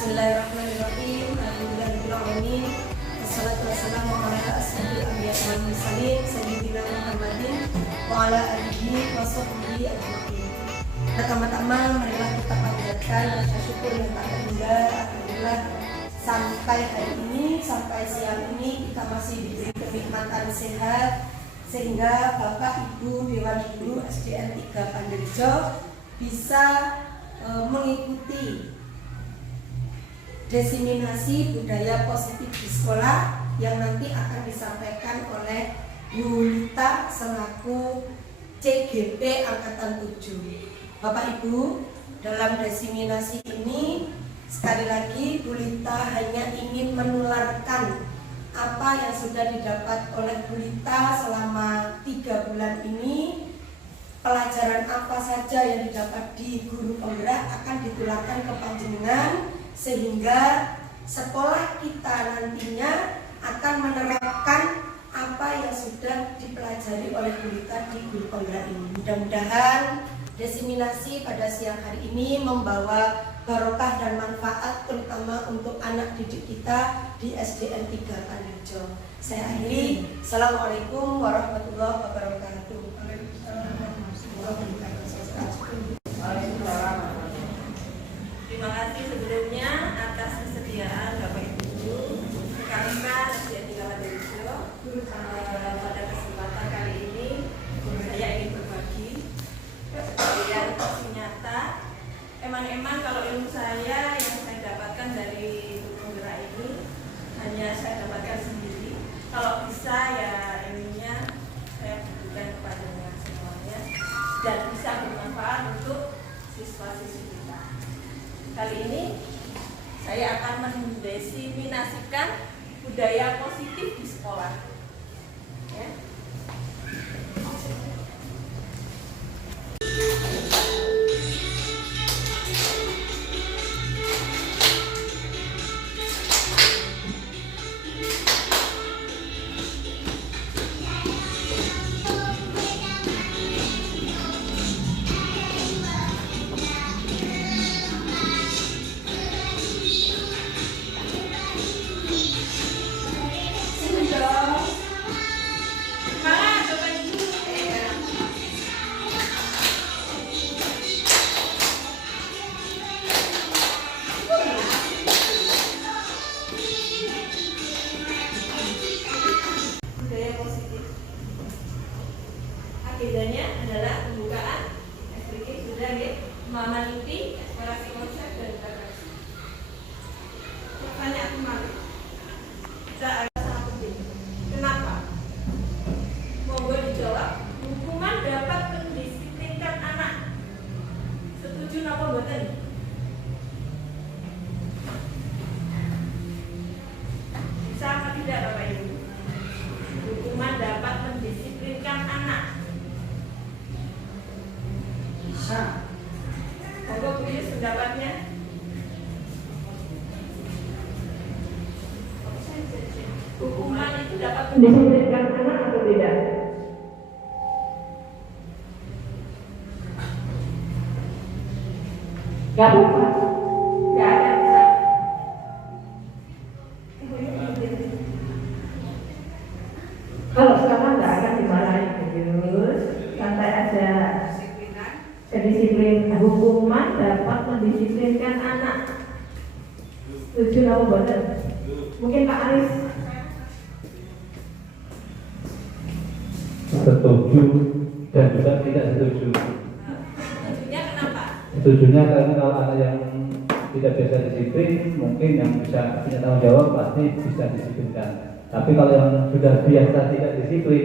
Bismillahirrahmanirrahim. Alhamdulillahirrahmanirrahim. Wassalatu wassalamu ala asyrofil anbiya'i wal mursalin sayyidina Muhammadin wa ala alihi wa sahbihi ajma'in. Pertama-tama marilah kita panjatkan rasa syukur yang tak terhingga. Alhamdulillah sampai hari ini, sampai siang ini kita masih diberi kenikmatan sehat sehingga Bapak Ibu Dewan Guru SDN 3 Panderjo bisa mengikuti diseminasi budaya positif di sekolah yang nanti akan disampaikan oleh Bu Lita selaku CGP Angkatan 7. Bapak Ibu, dalam diseminasi ini sekali lagi Bu Lita hanya ingin menularkan apa yang sudah didapat oleh Bu Lita selama 3 bulan ini. Pelajaran apa saja yang didapat di guru penggerak akan ditularkan ke panjenengan sehingga sekolah kita nantinya akan menerapkan apa yang sudah dipelajari oleh Bu Lita di guru penggerak ini. Mudah-mudahan diseminasi pada siang hari ini membawa barokah dan manfaat terutama untuk anak didik kita di SDN 3 Panderjo. Saya akhiri. Assalamualaikum warahmatullahi wabarakatuh. Terima kasih sebelumnya atas kesediaan Bapak Ibu rekan-rekan SDN 3 Panderjo. Pada kesempatan kali ini saya ingin berbagi yang nyata. Emang kalau ilmu saya yang saya dapatkan dari penggerak ini hanya saya dapatkan sendiri. Kalau bisa ya ilmunya saya berikan kepada semuanya dan bisa bermanfaat untuk siswa-siswi kita. Kali ini saya akan mendiseminasikan budaya positif di sekolah. Ya. Agendanya adalah pembukaan eksplisit sudah ya, pemahaman inti, eksplorasi konsep dan interaksi. Pertanyaan kemarin kita sangat penting. Kenapa? Monggo dijawab. Hukuman dapat mendisiplinkan anak. Setuju napa mboten? Bisa apa tidak Bapak Ibu? Hukuman dapat mendisiplinkan anak. Monggo tulis pendapatnya. Hukuman itu dapat mendisiplinkan anak atau tidak? Gak apa-apa. Gak ada bisa. Kalau sekarang nggak akan dimarahi terus, santai aja. Kedisiplin hukuman dapat mendisiplinkan anak. Setuju apa benar? Mungkin Pak Aris. Setuju dan juga tidak setuju. Setujunya kenapa? Setujunya karena kalau anak yang tidak biasa disiplin, mungkin yang bisa punya tanggung jawab pasti bisa disiplinkan. Tapi kalau yang sudah biasa tidak disiplin,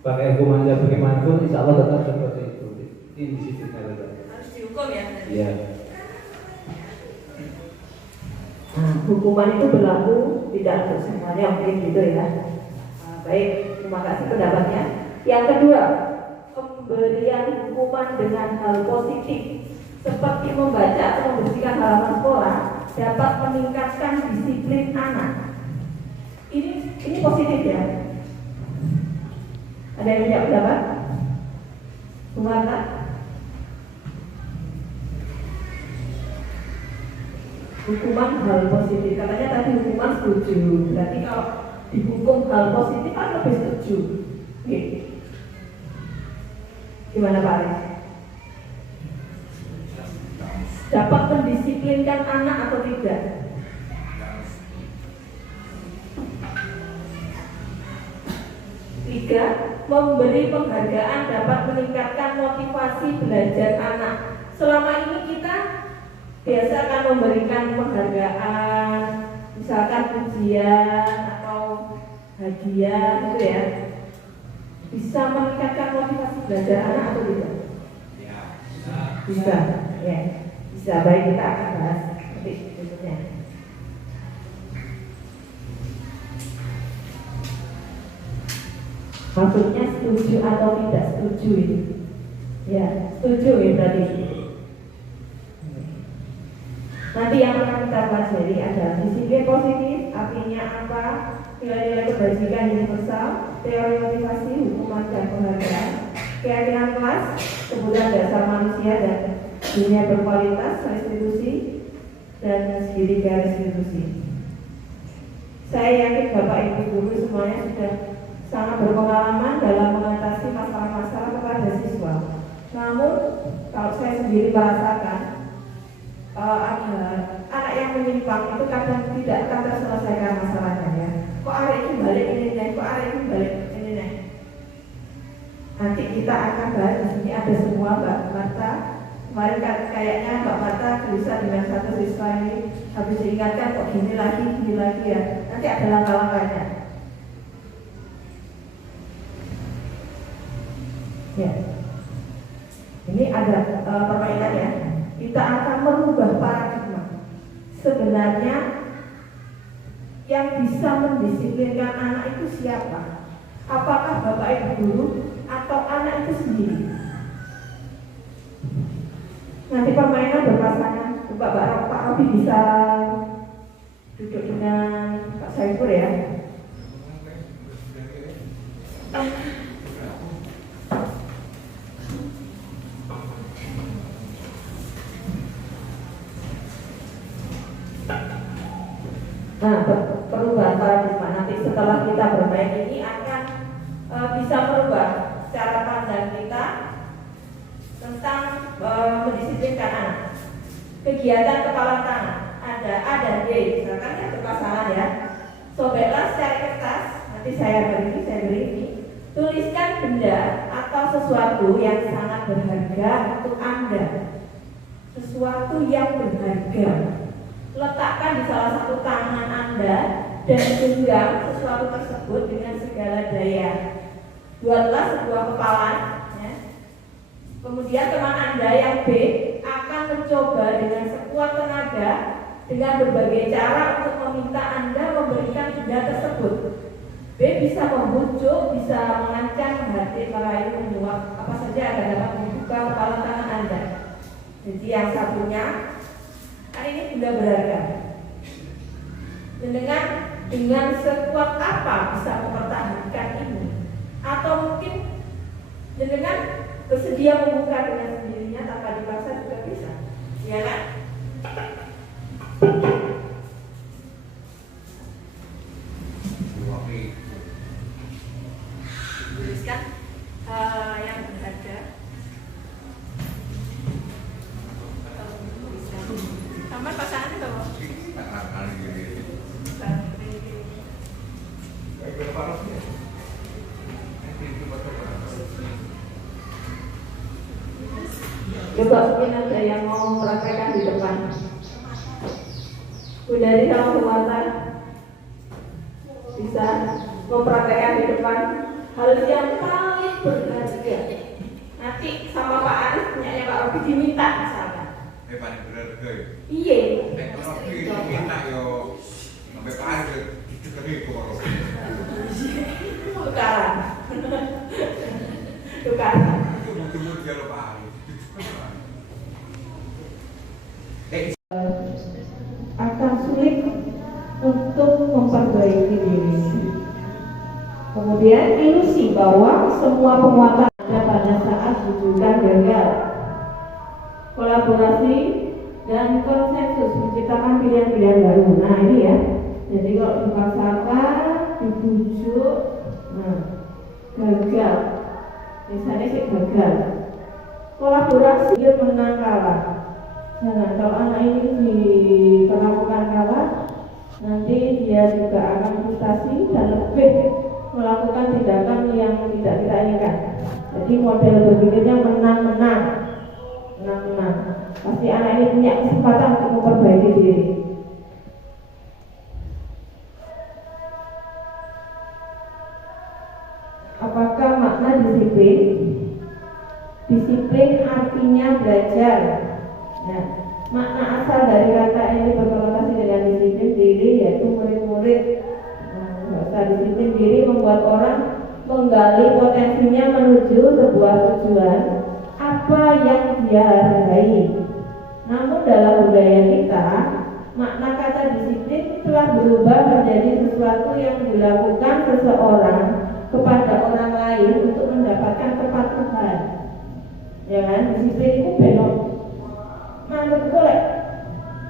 pakai hukumannya bagaimanapun, insya Allah tetap seperti itu. Ini disiplin Harus dihukum ya? Iya. Nah, hukuman itu berlaku tidak untuk semuanya, mungkin gitu ya. Baik, terima kasih pendapatnya. Yang kedua, pemberian hukuman dengan hal positif seperti membaca atau membersihkan halaman sekolah dapat meningkatkan disiplin anak. Ini positif ya. Ada yang punya pendapat? Bu Marta? hukuman hal positif. Katanya tadi hukuman setuju. Berarti kalau dihukum hal positif kan lebih setuju. Gitu. Gimana Pak Aris? Dapat mendisiplinkan anak atau tidak? Tiga, memberi penghargaan dapat meningkatkan motivasi belajar anak. Selama ini kita biasa akan memberikan penghargaan, misalkan pujian atau hadiah gitu ya. Bisa meningkatkan motivasi belajar anak atau tidak? Bisa, ya. Bisa, baik kita akan bahas nanti berikutnya. Maksudnya setuju atau tidak setuju ini? Ya, setuju ya berarti. Nanti yang akan kita pelajari adalah disiplin positif, artinya apa? Nilai-nilai kebajikan universal, teori motivasi, hukuman dan penghargaan, keyakinan kelas, kebutuhan dasar manusia dan dunia berkualitas, restitusi, dan segitiga restitusi. Saya yakin Bapak Ibu Guru semuanya sudah sangat berpengalaman dalam mengatasi masalah-masalah kepada siswa. Namun, kalau saya sendiri merasakan ada anak yang menyimpang itu kadang tidak akan terselesaikan masalahnya ya. Kok arek ini balik ini nih, kok arek ini balik ini nih. Nanti kita akan bahas di sini ada semua Mbak Marta. Kemarin kayaknya Mbak Marta gelisah dengan satu siswa ini, habis diingatkan kok gini lagi ya. Nanti ada langkah-langkahnya. Ya, ini ada permainan ya. Kita akan merubah paradigma. Sebenarnya yang bisa mendisiplinkan anak itu siapa? Apakah Bapak Ibu Guru atau anak itu sendiri? Nanti permainan berpasangan. Pak Robi bisa duduk dengan Pak Saiful ya. Nah, perubahan paradigma nanti setelah kita bermain ini akan bisa merubah cara pandang kita tentang mendisiplinkan anak. Kegiatan kepala tangan ada A dan B, misalkan ya berpasangan ya. Sobeklah secara kertas, nanti saya beri ini. Tuliskan benda atau sesuatu yang sangat berharga untuk Anda. Sesuatu yang berharga. Letakkan di salah satu tangan Anda dan genggam sesuatu tersebut dengan segala daya. Buatlah sebuah kepalan ya. Kemudian teman Anda yang B akan mencoba dengan sekuat tenaga dengan berbagai cara untuk meminta Anda memberikan benda tersebut. B bisa membujuk, bisa mengancam, menghadir, merayu, menyuap, apa saja agar dapat membuka kepala tangan Anda. Jadi yang satunya ini benda berharga. Dengan sekuat apa bisa mempertahankan ini? Atau mungkin dengan bersedia membuka dengan sendirinya tanpa dipaksa juga bisa, ya kan? Tuliskan yang berharga. Sampai pasangan itu loh. Coba mungkin ada yang mau mempraktekkan di depan. Dari sama Sumarta bisa mempraktekkan di depan hal yang paling berharga. Nanti sama Pak Aris punya Pak Robi diminta misalkan. Paling berharga ya? Iya. Robi diminta yo sampai Pak Aris dikeri kok Robi. Tukaran. Tukaran. Itu mungkin dia lo Pak Aris. Akan sulit untuk memperbaiki diri. Kemudian ilusi bahwa semua penguatan ada pada saat rujukan gagal. Kolaborasi dan konsensus menciptakan pilihan-pilihan baru. Nah ini ya, jadi kalau dipaksakan, dibujuk, gagal, misalnya sih gagal. Kolaborasi dia menang kalah. Nah kalau anak ini diperlakukan kalah, nanti dia juga akan frustasi dan lebih melakukan tindakan yang tidak kita inginkan. Jadi model berpikirnya menang-menang. Pasti anak ini punya kesempatan untuk memperbaiki diri. Apakah makna disiplin? Disiplin artinya belajar. Nah, makna asal dari kata ini berkonotasi dengan disiplin diri, yaitu murid-murid. Bahasa disiplin diri membuat orang menggali potensinya menuju sebuah tujuan apa yang dia hargai. Namun dalam budaya kita, makna kata disiplin telah berubah menjadi sesuatu yang dilakukan seseorang kepada orang lain untuk mendapatkan kepatuhan. Ya kan, disiplin itu belok. Manut boleh,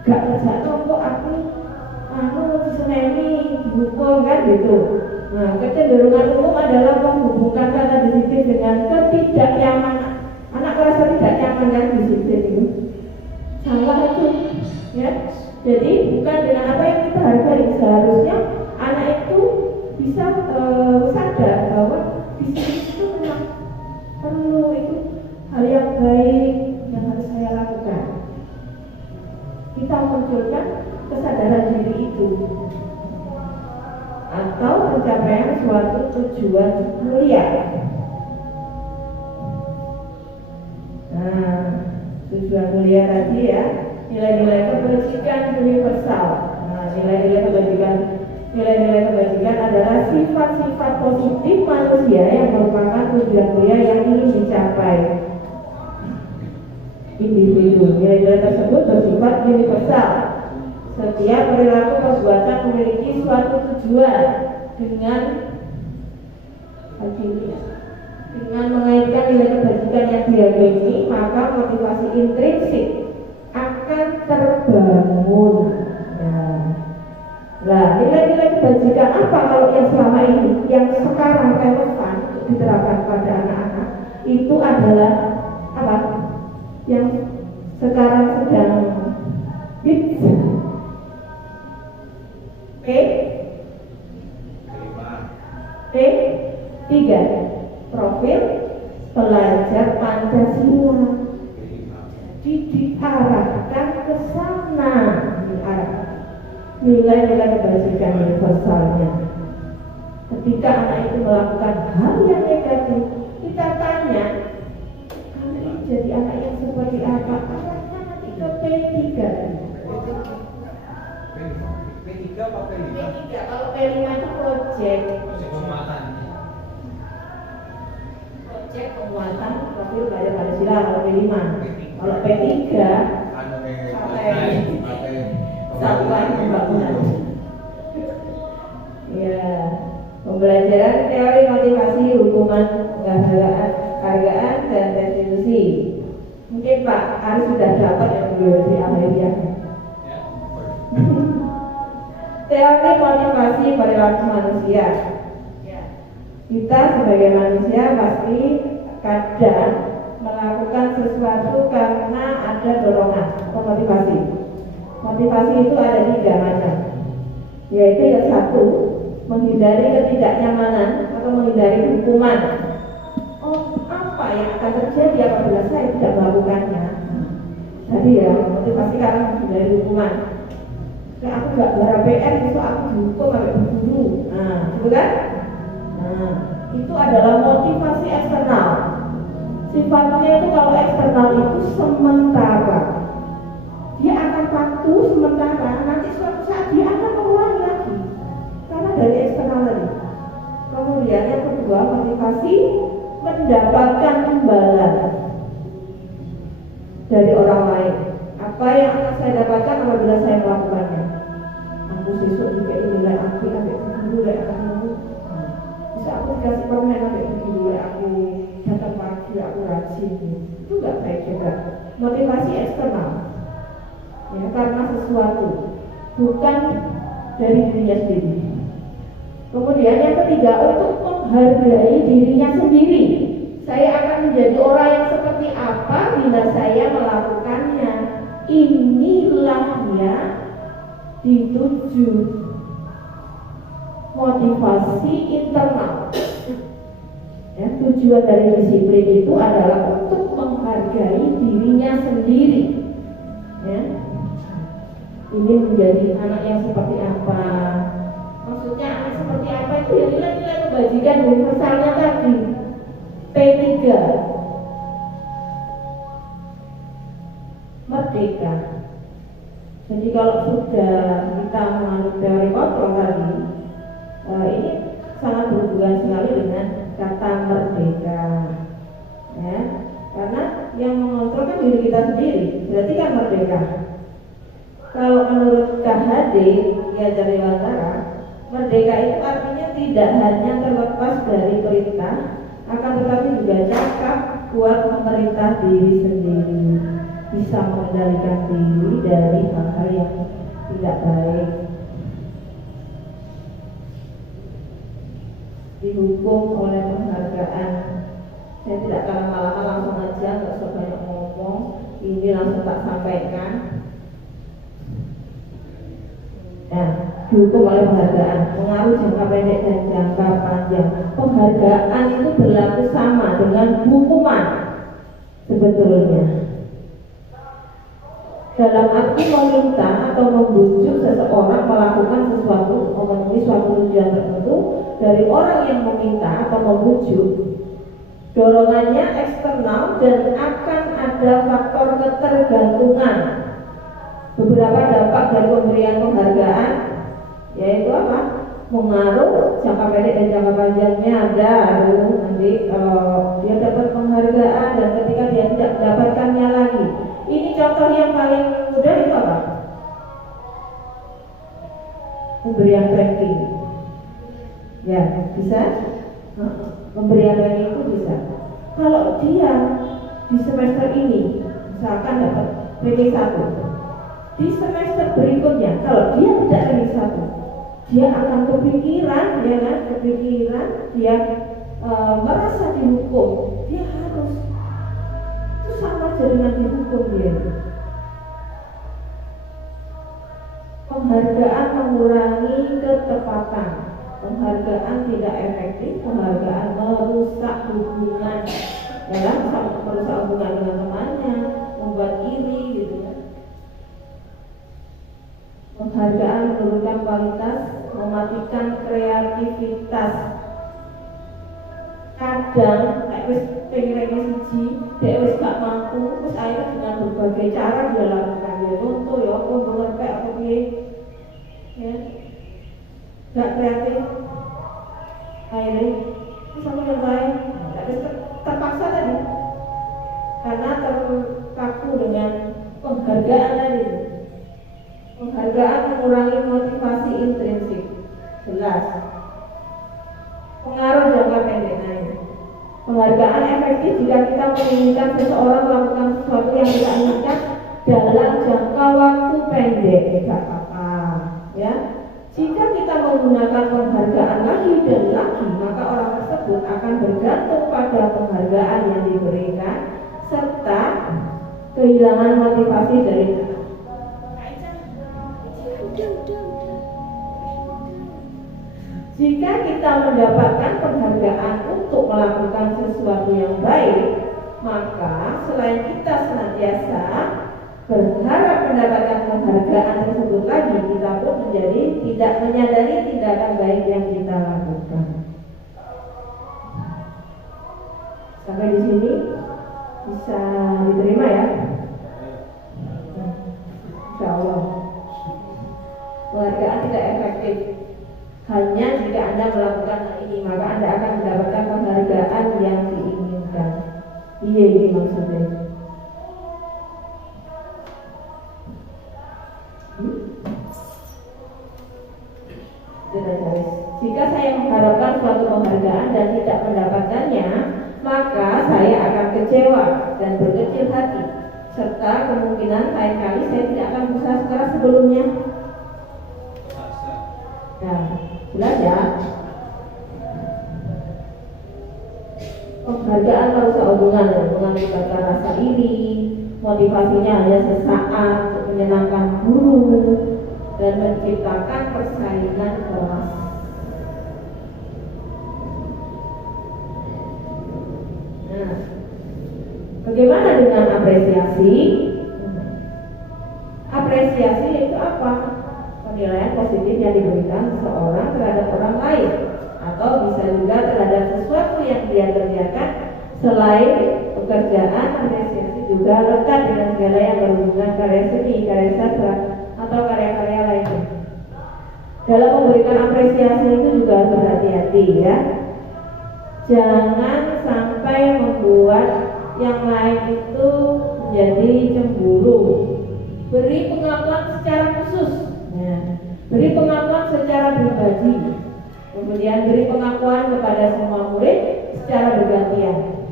gak kerja kok aku diseneni dihukum kan gitu. Nah, kecenderungan umum adalah menghubungkan kata disiplin dengan ketidaknyamanan. Anak merasa tidak nyaman dengan disiplin itu. Salah itu, ya. Jadi bukan dengan apa yang kita hargai. Seharusnya anak itu bisa sadar bahwa disiplin itu memang perlu, itu hal yang baik yang harus saya lakukan. Kita munculkan kesadaran diri itu atau pencapaian suatu tujuan mulia. Nah, tujuan mulia tadi ya, nilai-nilai kebajikan universal. Nah, nilai-nilai kebajikan adalah sifat-sifat positif manusia yang merupakan tujuan mulia yang ingin dicapai individu. Nilai-nilai tersebut bersifat universal. Setiap perilaku perbuatan memiliki suatu tujuan dengan mengaitkan nilai kebajikan yang diyakini, maka motivasi intrinsik akan terbangun. Nah, nilai-nilai kebajikan apa kalau yang selama ini, yang sekarang relevan untuk diterapkan pada anak-anak itu adalah apa? Yang sekarang sedang hits. P3 profil pelajar Pancasila. Jadi diarahkan ke sana, nilai-nilai kebajikan universalnya. Ketika anak itu melakukan hal yang negatif, kita tanya, anak ini jadi anak yang seperti apa? Arahnya nanti ke P3. P3 apa P5? P3, kalau P5 itu project penguatan profil pelajar Pancasila. Kalau P5, kalau P3 satuan pembangunan. Ya, pembelajaran teori motivasi, hukuman, penghargaan dan restitusi. Mungkin Pak Ari sudah dapat yang biologi Amerika. Teori motivasi perilaku manusia. Kita sebagai manusia pasti kadang melakukan sesuatu karena ada dorongan atau motivasi. Motivasi itu ada 3 macam, yaitu yang satu, menghindari ketidaknyamanan atau menghindari hukuman. Oh, apa yang akan terjadi apabila saya tidak melakukannya? Tadi ya, motivasi karena menghindari hukuman. Kayak aku gak bayar PR, besok aku dihukum sampai berburu. Nah, gitu kan? Nah, itu adalah motivasi eksternal. Sifatnya itu kalau eksternal itu sementara. Dia akan patuh sementara, nanti suatu saat dia akan mengulangi lagi. Karena dari eksternal tadi. Kemudian yang kedua, motivasi mendapatkan imbalan dari orang lain. Apa yang akan saya dapatkan apabila saya melakukannya? Aku besok juga nilai aku dulu akan nunggu. Bisa aku dikasih permen sampai dulu aku datang pagi, aku rajin. Itu nggak baik juga. Motivasi eksternal. ya, karena sesuatu, bukan dari dirinya sendiri. Kemudian yang ketiga, untuk menghargai dirinya sendiri. Saya akan menjadi orang yang seperti apa bila saya melakukannya. Inilah yang dituju, motivasi internal. Ya, tujuan dari disiplin itu adalah untuk menghargai dirinya sendiri. Ya. Ini menjadi anak yang seperti apa? Maksudnya anak seperti apa itu ya nilai-nilai kebajikan universalnya tadi. P3, merdeka. Jadi kalau sudah kita menganut teori kontrol tadi, ini sangat berhubungan sekali dengan kata merdeka, ya, karena yang mengontrol kan diri kita sendiri, berarti kan merdeka. Kalau menurut KHD Ki Hajar Dewantara, merdeka itu artinya tidak hanya terlepas dari perintah, akan tetapi juga cakap kuat memerintah diri sendiri, bisa mengendalikan diri dari hal-hal yang tidak baik. Dihukum oleh penghargaan. Saya tidak akan lama-lama, langsung aja, nggak usah banyak ngomong. Ini langsung tak sampaikan. Nah, dihukum oleh penghargaan, pengaruh jangka pendek dan jangka panjang. Penghargaan itu berlaku sama dengan hukuman sebetulnya. Dalam arti meminta atau membujuk seseorang melakukan sesuatu, memenuhi suatu tujuan tertentu. Dari orang yang meminta atau membujuk, dorongannya eksternal dan akan ada faktor ketergantungan. Beberapa dampak dari pemberian penghargaan yaitu apa? Pengaruh jangka pendek dan jangka panjangnya ada. Nanti kalau dia dapat penghargaan dan ketika dia tidak mendapatkannya lagi, ini contoh yang paling mudah itu apa? Pemberian ranking. Ya, bisa. Pemberian ranking itu bisa. Kalau dia di semester ini misalkan dapat ranking 1, di semester berikutnya kalau dia tidak ranking 1, dia akan kepikiran, ya kan? Kepikiran, dia merasa dihukum. Dia harus, itu sama aja dengan dihukum dia. Penghargaan mengurangi ketepatan. Penghargaan tidak efektif, penghargaan merusak hubungan, ya, merusak hubungan dengan temannya, membuat iri, gitu ya. Penghargaan menurunkan kualitas, mematikan kreativitas. Kadang, wis pengen siji, dek wis gak mampu, wis akhirnya dengan berbagai cara dia lakukan. Ya contoh ya, aku ngerpek apa piye, ya. Gak kreatif, akhirnya sama yang lain, terpaksa tadi karena terpaku dengan penghargaan tadi. Penghargaan mengurangi motivasi intrinsik, jelas. Pengaruh jangka pendek lain. Penghargaan efektif jika kita menginginkan seseorang melakukan sesuatu yang kita inginkan dalam jangka waktu pendek, tidak apa-apa, ya. Jika kita menggunakan penghargaan lagi dan lagi, maka orang tersebut akan bergantung pada penghargaan yang diberikan serta kehilangan motivasi dari kita. Jika kita mendapatkan penghargaan untuk melakukan sesuatu yang baik, maka selain kita senantiasa berharap mendapatkan penghargaan tersebut lagi, kita pun menjadi tidak menyadari tindakan baik yang kita lakukan. Sampai di sini bisa diterima ya? Insya Allah. Penghargaan tidak efektif. Hanya jika Anda melakukan hal ini, maka Anda akan mendapatkan penghargaan yang diinginkan. Iya, ini maksudnya. Jika saya mengharapkan suatu penghargaan dan tidak mendapatkannya, maka saya akan kecewa dan berkecil hati, serta kemungkinan lain kali saya tidak akan berusaha sebelumnya? Nah, jelas ya. Penghargaan merusak hubungan mengakibatkan rasa iri, motivasinya hanya sesaat untuk menyenangkan guru dan menciptakan persaingan kelas. Nah, bagaimana dengan apresiasi? Apresiasi itu apa? Penilaian positif yang diberikan seseorang terhadap orang lain, atau bisa juga terhadap sesuatu yang dia kerjakan. Selain pekerjaan, apresiasi juga lekat dengan segala yang berhubungan karya seni, karya sastra, atau karya-karya lainnya. Dalam memberikan apresiasi itu juga harus berhati-hati ya. Jangan sampai membuat yang lain itu menjadi cemburu. Beri pengakuan secara khusus, beri pengakuan secara pribadi. Kemudian beri pengakuan kepada semua murid secara bergantian.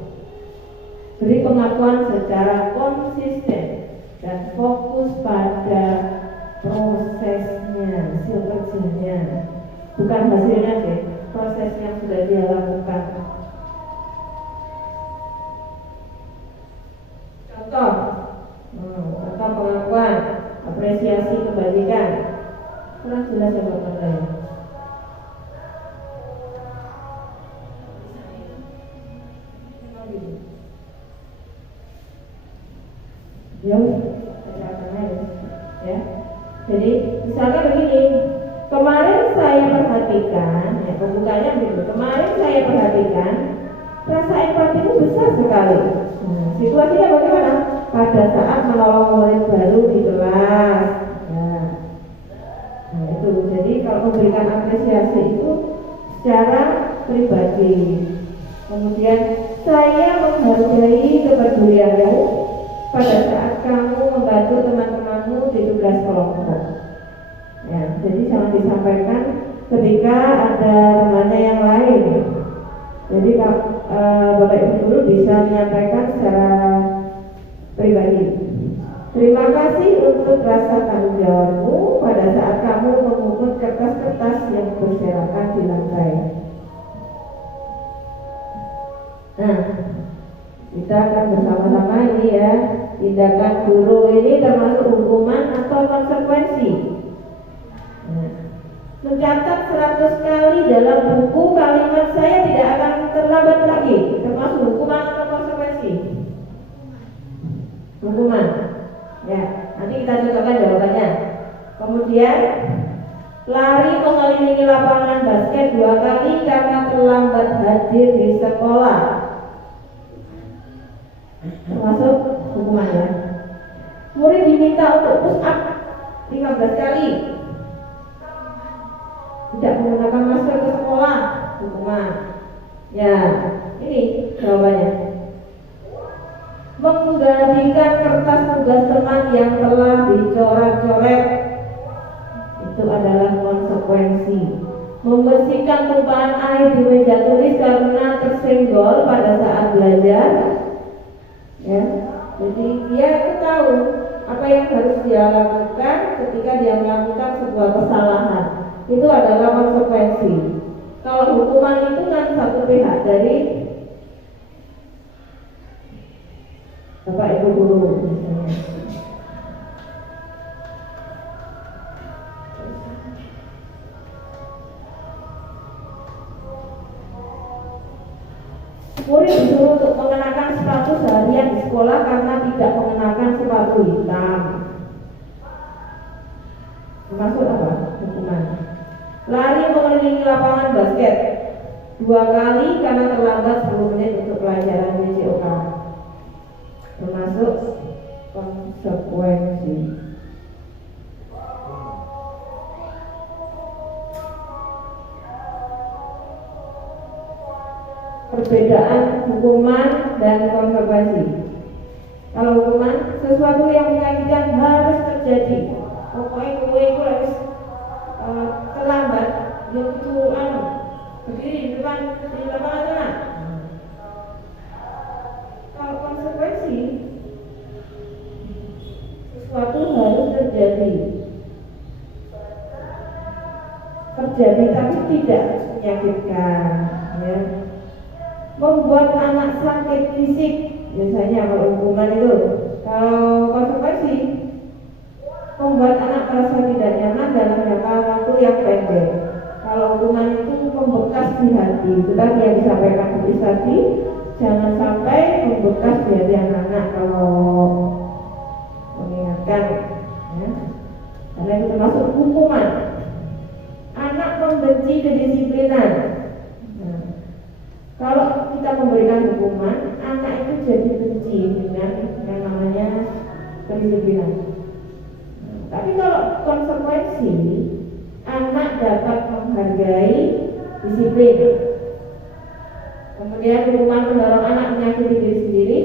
Beri pengakuan secara konsisten dan fokus pada prosesnya, hasil kerjanya, bukan hasilnya deh, proses yang sudah dia lakukan. Contoh pengakuan, apresiasi kebajikan. Kurang jelas ya Bapak saya. Ya. Jadi misalkan begini, kemarin saya perhatikan, ya pembukanya begitu. Kemarin saya perhatikan rasa empatimu besar sekali. Nah, situasinya bagaimana? Pada saat menolong murid baru di kelas. Nah itu. Jadi kalau memberikan apresiasi itu secara pribadi. Kemudian saya menghargai kepedulianmu pada saat kamu membantu teman-temanmu di tugas kelompok. Ya, jadi jangan disampaikan ketika ada temannya yang lain. Jadi Bapak Ibu guru bisa menyampaikan secara pribadi. Terima kasih untuk rasa tanggung jawabmu pada saat kamu memungut kertas-kertas yang berserakan di lantai. Nah, kita akan bersama-sama ini ya, tindakan guru ini termasuk hukuman atau konsekuensi. Nah, mencatat 100 kali dalam buku kalimat saya tidak akan terlambat lagi, termasuk hukuman atau konsekuensi. Hukuman. Ya, nanti kita cocokkan jawabannya. Kemudian lari mengelilingi lapangan basket 2 kali karena terlambat hadir di sekolah. Termasuk hukuman ya. Murid diminta untuk push up 15 kali. Tidak menggunakan masker ke sekolah, hukuman. Ya, ini jawabannya. Menggantikan kertas tugas teman yang telah dicoret-coret, itu adalah konsekuensi. Membersihkan tumpahan air di meja tulis karena tersenggol pada saat belajar. Ya, jadi dia itu tahu apa yang harus dia lakukan ketika dia melakukan sebuah kesalahan. Itu adalah konsekuensi. Kalau hukuman itu kan satu pihak dari Bapak Ibu guru misalnya. Murid disuruh untuk mengenakan sepatu seharian di sekolah karena tidak mengenakan sepatu hitam. Termasuk apa? Hukuman. Lari mengelilingi lapangan basket 2 kali karena terlambat 10 menit untuk pelajaran BCOK. Termasuk konsekuensi. Perbedaan hukuman dan konsekuensi. Kalau hukuman, sesuatu yang menyakitkan harus terjadi. Pokoknya gue itu harus terlambat, dia itu berdiri di depan di lapangan tengah. Kalau konsekuensi, sesuatu harus terjadi. terjadi tapi tidak menyakitkan, ya. Membuat anak sakit fisik, biasanya kalau hukuman itu. Kalau konsekuensi, membuat anak merasa tidak nyaman dalam jangka waktu yang pendek. Kalau hukuman itu membekas di hati, itu tadi yang disampaikan Bu tadi, jangan sampai membekas di hati anak kalau mengingatkan, ya. Karena itu termasuk hukuman. Anak membenci kedisiplinan. Nah, kalau kita memberikan hukuman, anak itu jadi benci dengan yang namanya kedisiplinan. Nah, tapi kalau konsekuensi, anak dapat menghargai disiplin. Kemudian hukuman mendorong anak menyakiti diri sendiri,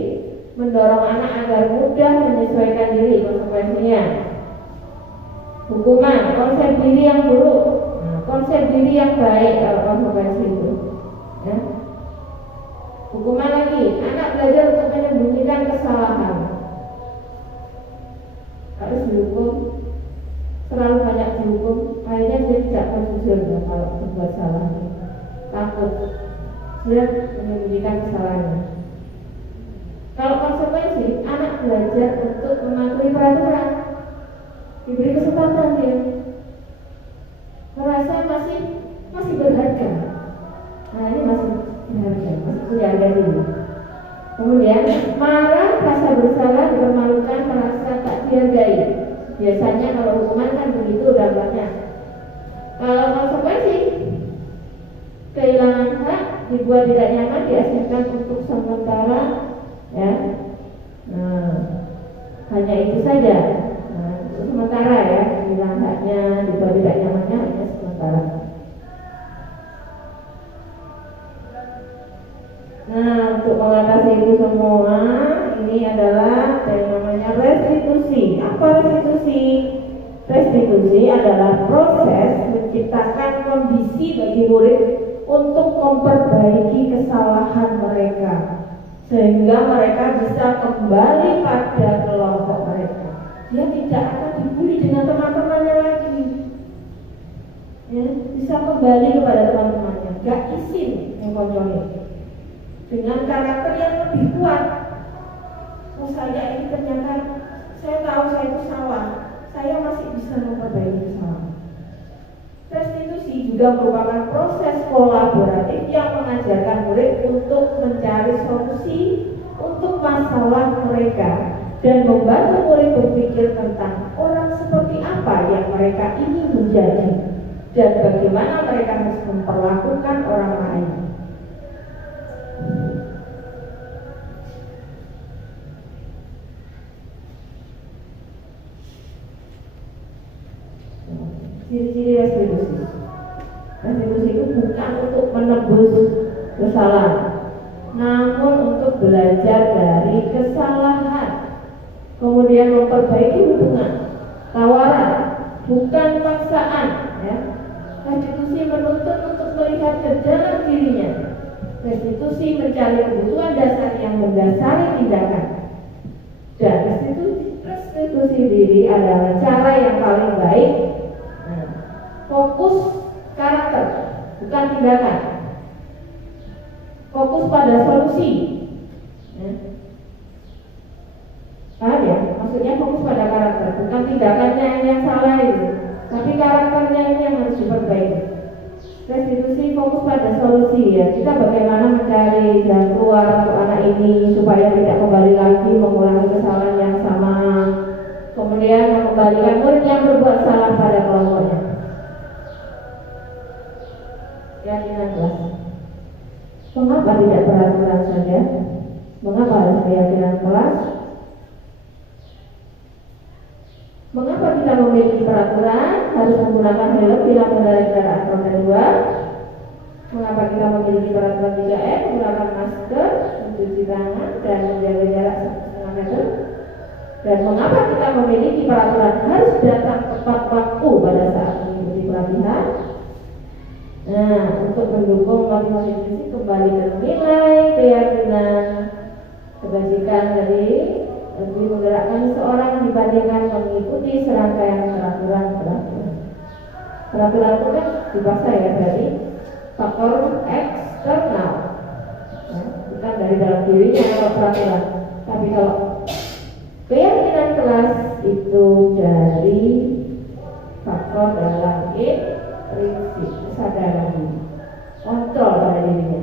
mendorong anak agar mudah menyesuaikan diri konsekuensinya. Hukuman, konsep diri yang buruk, konsep diri yang baik kalau konsekuensi itu, ya. Hukuman lagi, anak belajar untuk menyembunyikan kesalahan. Harus dihukum, terlalu banyak dihukum, akhirnya dia tidak akan jujur kalau berbuat salah. Takut, dia menyembunyikan kesalahannya. Kalau konsekuensi, anak belajar untuk mematuhi peraturan, diberi kesempatan dia merasa masih berharga. Nah, ini masih berharga, masih punya harga diri. Kemudian marah, rasa bersalah, dipermalukan, merasa tak dihargai. Biasanya kalau hukuman kan begitu dampaknya. Kalau konsekuensi, kehilangan hak, dibuat tidak nyaman, diasingkan untuk sementara, ya. Nah, hanya itu saja. Nah, untuk sementara, ya, kehilangan haknya, dibuat tidak nyamannya hanya sementara. Nah, untuk mengatasi itu semua, ini adalah yang namanya restitusi. Apa restitusi? Restitusi adalah proses menciptakan kondisi bagi murid untuk memperbaiki kesalahan mereka, sehingga mereka bisa kembali pada kelompok mereka. Dia tidak akan dibully dengan teman-temannya lagi, ya, bisa kembali kepada teman-temannya, gak izin yang konconin, dengan karakter yang lebih kuat. Oh, saya ini ternyata, saya tahu saya itu salah, saya masih bisa memperbaiki kesalahan. Restitusi juga merupakan proses kolaboratif yang mengajarkan murid untuk mencari solusi untuk masalah mereka dan membantu murid berpikir tentang orang seperti apa yang mereka ingin menjadi dan bagaimana mereka harus memperlakukan orang lain. Ciri-ciri restitusi. Restitusi itu bukan untuk menebus kesalahan, namun untuk belajar dari kesalahan, kemudian memperbaiki hubungan, tawaran, bukan paksaan, ya. Restitusi menuntut untuk melihat ke dalam dirinya. Restitusi mencari kebutuhan dasar yang mendasari tindakan. Dan restitusi diri adalah cara yang paling baik. Fokus karakter, bukan tindakan. Fokus pada solusi, ya. Paham ya? Maksudnya fokus pada karakter, bukan tindakannya yang salah itu, tapi karakternya ini yang harus diperbaiki. Restitusi fokus pada solusi, ya. Kita bagaimana mencari jalan keluar untuk anak ini supaya tidak kembali lagi mengulangi kesalahan yang sama. Kemudian mengembalikan murid yang berbuat salah pada kelompoknya. Keyakinan kelas. Mengapa tidak peraturan saja? Mengapa harus keyakinan kelas? Mengapa kita memiliki peraturan harus menggunakan helm bila mengendarai kendaraan roda 2? Mengapa kita memiliki peraturan 3M menggunakan masker, mencuci tangan dan menjaga jarak 1,5 meter? Dan mengapa kita memiliki peraturan harus datang tepat waktu pada saat mengikuti pelatihan? Nah, untuk mendukung motivasi fisik kembali ke nilai keyakinan kebajikan tadi, lebih menggerakkan seseorang dibandingkan mengikuti serangkaian peraturan. Peraturan itu kan dipaksa ya, berarti faktor eksternal, ya, bukan dari dalam dirinya kalau peraturan. Tapi kalau keyakinan kelas itu dari faktor dalam prinsip kesadaran diri, kontrol pada dirinya.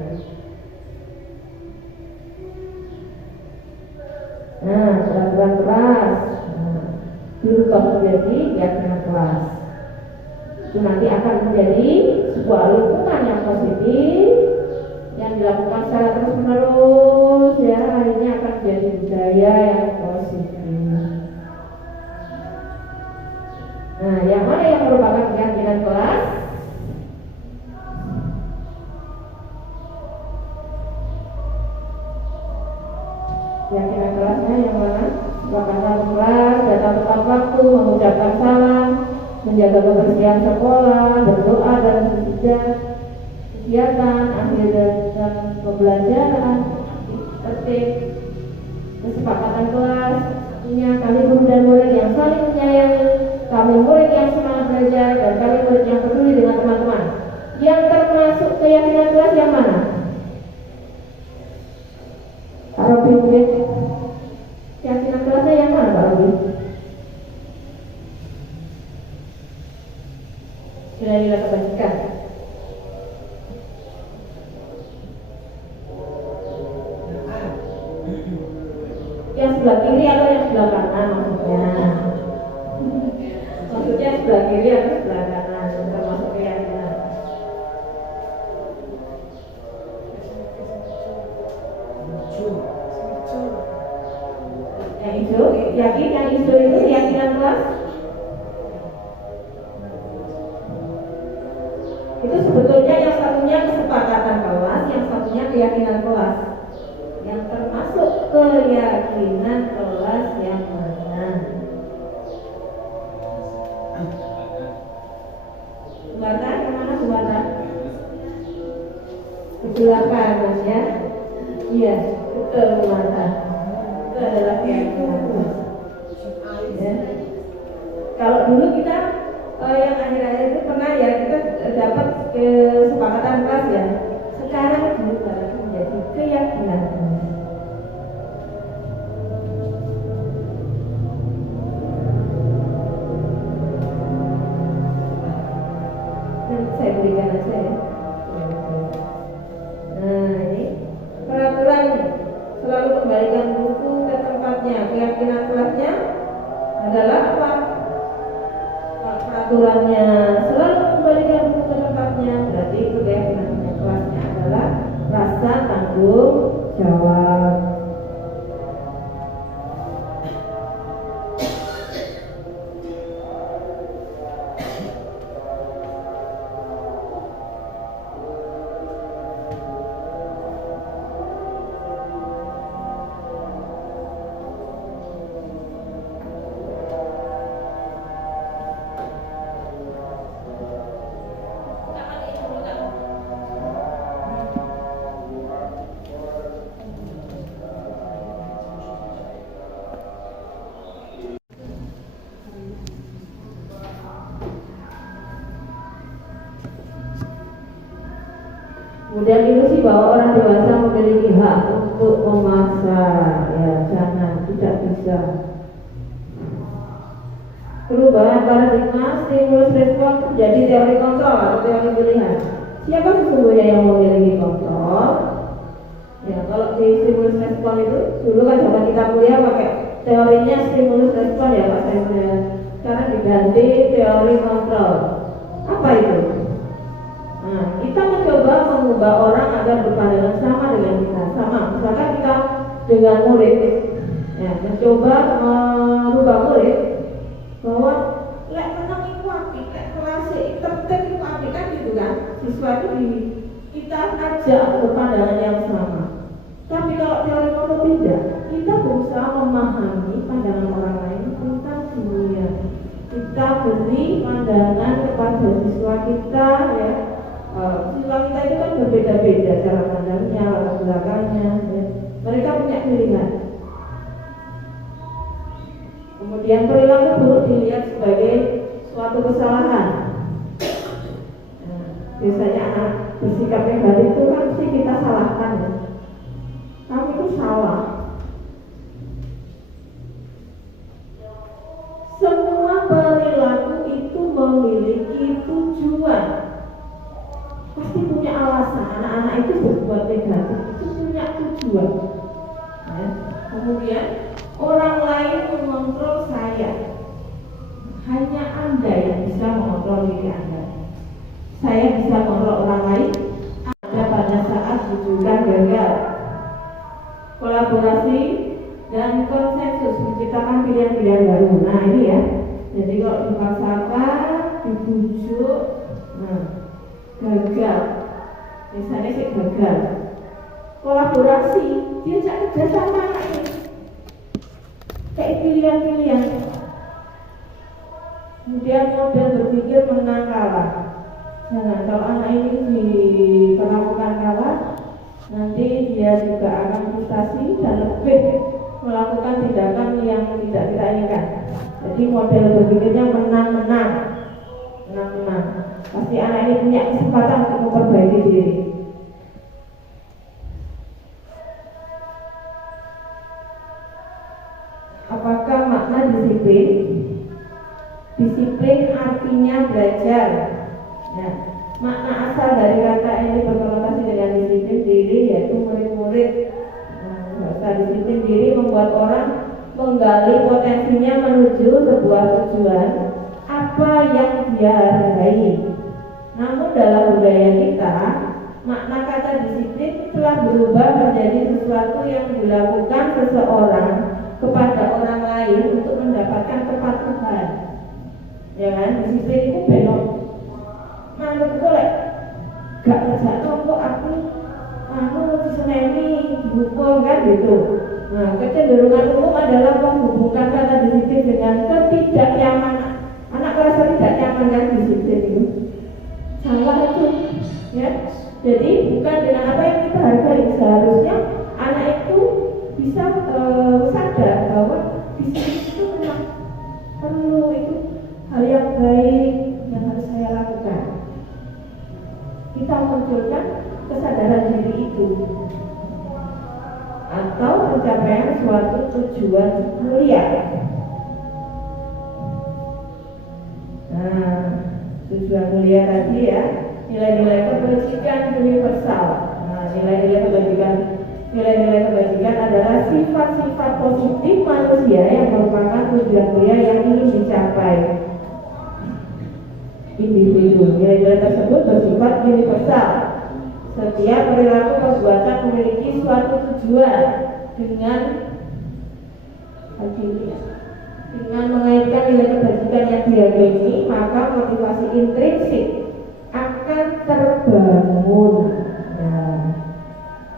Nah, peraturan kelas berubah menjadi keyakinan kelas. Itu nanti akan menjadi sebuah lingkungan yang positif yang dilakukan secara terus menerus, ya, akhirnya akan menjadi budaya yang positif. Nah, yang mana yang merupakan keyakinan kelas? Keyakinan kelasnya yang mana? Bahkan satu kelas, datang tepat waktu, mengucapkan salam, menjaga kebersihan sekolah, berdoa dalam setiap kegiatan, akhir dan pembelajaran, tertib, kesepakatan kelas, punya kami guru dan murid yang saling menyayangi, kami murid yang semangat belajar, dan kami murid yang peduli dengan teman-teman. Yang termasuk keyakinan kelas yang mana? Pak Robi, keyakinan kelasnya yang mana Pak Robi? Nilai-nilai kebajikan. Yang sebelah kiri atau yang sebelah kanan maksudnya? Maksudnya sebelah kiri atau sebelah kanan, termasuk keyakinan. Yang hijau, yakin yang hijau itu keyakinan kelas? Itu sebetulnya yang satunya kesepakatan kelas, yang satunya keyakinan kelas. Yang termasuk keyakinan kelas yang mana? Buatan yang mana buatan? Sebelah kanan ya. Iya, betul buatan. Itu adalah keyakinan kelas. Ya. Kalau dulu kita yang akhir-akhir itu pernah ya kita dapat kesepakatan kelas ya. Sekarang berubah menjadi keyakinan kelas. Nanti saya berikan aja ya. Nah ini peraturan selalu kembalikan buku ke tempatnya. Keyakinan kelasnya adalah apa? Peraturannya selalu kembalikan buku ke tempatnya, berarti keyakinan kelasnya adalah rasa tanggung jawab. Kemudian ilusi bahwa orang dewasa memiliki hak untuk memaksa, ya jangan, tidak bisa. Perubahan paradigma stimulus respon menjadi teori kontrol atau teori pilihan. Siapa sesungguhnya yang memiliki kontrol? Ya kalau di stimulus respon itu dulu kan zaman kita kuliah pakai teorinya stimulus respon ya Pak saya. Sekarang diganti teori kontrol. Apa itu? Nah, kita mencoba mengubah orang agar berpandangan sama dengan kita. Sama, misalkan kita dengan murid, ya, mencoba merubah murid bahwa lek menang itu api, lek kelas tertentu itu api kan gitu kan. Siswa itu kita ajak berpandangan yang sama. Tapi kalau teori kontrol tidak, kita berusaha memahami pandangan orang lain tentang dunia. Kita beri pandangan kepada siswa kita, ya. Siswa kita itu kan berbeda-beda cara pandangnya, latar belakangnya, ya. Mereka punya pilihan. Kemudian perilaku buruk dilihat sebagai suatu kesalahan. bersikap negatif itu kan mesti kita salahkan ya. Kamu itu salah. Semua perilaku itu memiliki tujuan. Pasti punya alasan. Anak-anak itu berbuat negatif itu punya tujuan. Ya. Kemudian orang lain mengontrol saya. Hanya Anda yang bisa mengontrol diri Anda. Saya bisa mengontrol orang lain. Ada pada saat tujuan gagal. Kolaborasi dan konsensus menciptakan pilihan-pilihan baru. Nah ini ya. Jadi kalau dipaksakan, dibujuk, gagal. Misalnya sih gagal. Kolaborasi, diajak kerjasama ini. Kayak pilihan-pilihan. Kemudian model berpikir menang kalah. Jangan kalau anak ini diperlakukan kalah, nanti dia juga akan frustasi dan lebih melakukan tindakan yang tidak kita inginkan. Jadi model berpikirnya menang-menang. Pasti anak ini punya kesempatan untuk memperbaiki diri. Apakah makna disiplin? Disiplin artinya belajar. Nah, makna asal dari kata ini berkonotasi dengan disiplin diri, yaitu murid-murid. Bahasa disiplin diri membuat orang menggali potensinya menuju sebuah tujuan apa yang dia hargai. Namun dalam budaya kita, makna kata disiplin telah berubah menjadi sesuatu yang dilakukan seseorang kepada orang lain untuk mendapatkan kepatuhan. Ya kan, disiplin itu belok. Manut boleh, gak kerja kok aku diseneni, dihukum kan gitu. Nah, kecenderungan umum adalah menghubungkan kata disiplin dengan ketidaknyamanan. Anak merasa tidak nyaman kan disiplin itu. Salah itu, ya. Jadi bukan dengan apa yang kita hargai. Seharusnya anak itu bisa sadar bahwa disiplin itu memang perlu, itu hal yang baik yang harus saya lakukan. Kita munculkan kesadaran diri itu atau pencapaian suatu tujuan mulia. Nah, tujuan mulia tadi ya, nilai-nilai kebajikan universal. Nah, nilai-nilai kebajikan adalah sifat-sifat positif manusia yang merupakan tujuan mulia yang ingin dicapai individu. Nilai-nilai tersebut bersifat universal. Setiap perilaku perbuatan memiliki suatu tujuan dengan mengaitkan nilai kebajikan yang diakini, maka motivasi intrinsik akan terbangun.